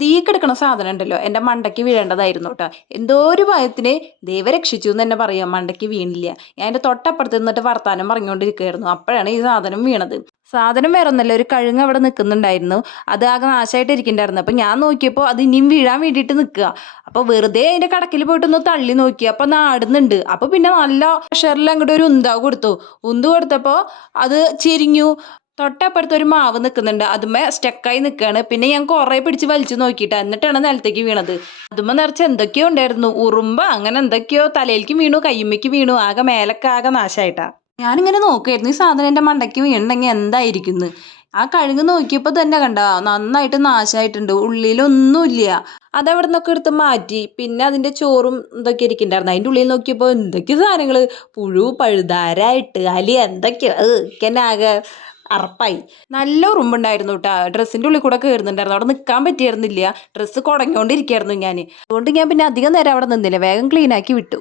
ദീ കിടക്കണ സാധനം ഉണ്ടല്ലോ എൻ്റെ മണ്ടയ്ക്ക് വീഴേണ്ടതായിരുന്നു കേട്ടോ. എന്തോ ഒരു ഭയത്തിന് ദൈവം രക്ഷിച്ചു എന്ന് തന്നെ പറയാം, മണ്ടയ്ക്ക് വീണില്ല. ഞാൻ എൻ്റെ തൊട്ടപ്പുറത്ത് നിന്നിട്ട് വർത്താനം പറഞ്ഞുകൊണ്ടിരിക്കുകയായിരുന്നു, അപ്പോഴാണ് ഈ സാധനം വീണത്. സാധനം വേറെ ഒന്നല്ല, ഒരു കഴുങ്ങ് അവിടെ നിൽക്കുന്നുണ്ടായിരുന്നു. അത് ആകെ നാശമായിട്ട് ഇരിക്കണ്ടായിരുന്നു. അപ്പം ഞാൻ നോക്കിയപ്പോൾ അത് ഇനിയും വീഴാൻ വേണ്ടിയിട്ട് നിൽക്കുക. അപ്പോൾ വെറുതെ അതിൻ്റെ കടക്കിൽ പോയിട്ടൊന്ന് തള്ളി നോക്കി, അപ്പോൾ നാടുന്നുണ്ട്. അപ്പോൾ പിന്നെ നല്ല പ്രഷറിൽ അങ്ങോട്ട് ഒരു ഉന്ത കൊടുത്തു. ഉന്ത് കൊടുത്തപ്പോൾ അത് ചിരിഞ്ഞു. തൊട്ടപ്പുറത്ത് ഒരു മാവ് നിൽക്കുന്നുണ്ട്, അതുമ്മേ സ്റ്റക്കായി നിൽക്കുകയാണ്. പിന്നെ ഞാൻ കുറേ പിടിച്ച് വലിച്ചു നോക്കിയിട്ട് എന്നിട്ടാണ് നിലത്തേക്ക് വീണത്. അതുമ്മ നിറച്ച് എന്തൊക്കെയോ ഉണ്ടായിരുന്നു, ഉറുമ്പ് അങ്ങനെ എന്തൊക്കെയോ. തലയിലേക്ക് വീണു, കയ്യുമ്മയ്ക്ക് വീണു, ആകെ മേലൊക്കെ ആകെ നാശമായിട്ടാ. ഞാനിങ്ങനെ നോക്കുമായിരുന്നു ഈ സാധനം എൻ്റെ മണ്ടയ്ക്ക് വീണുണ്ടെങ്കിൽ എന്തായിരിക്കുന്നു. ആ കഴുക് നോക്കിയപ്പോൾ തന്നെ കണ്ട നന്നായിട്ട് നാശമായിട്ടുണ്ട്, ഉള്ളിലൊന്നുമില്ല. അതവിടെ നിന്നൊക്കെ എടുത്ത് മാറ്റി. പിന്നെ അതിൻ്റെ ചോറും ഇതൊക്കെ ഇരിക്കണ്ടായിരുന്നു. അതിൻ്റെ ഉള്ളിൽ നോക്കിയപ്പോൾ എന്തൊക്കെയോ സാധനങ്ങൾ, പുഴു, പഴുതാരായിട്ട് അലി, എന്തൊക്കെയോ. എനിക്കെന്നെ ആകെ അറപ്പായി. നല്ല ഉറുമ്പുണ്ടായിരുന്നു കേട്ടോ. ഡ്രസ്സിൻ്റെ ഉള്ളിൽ കൂടെ കയറുന്നുണ്ടായിരുന്നു, അവിടെ നിൽക്കാൻ പറ്റിയായിരുന്നില്ല. ഡ്രസ്സ് കുടഞ്ഞുകൊണ്ടിരിക്കുകയായിരുന്നു ഞാൻ. അതുകൊണ്ട് ഞാൻ പിന്നെ അധികം നേരം അവിടെ നിന്നില്ല, വേഗം ക്ലീനാക്കി വിട്ടു.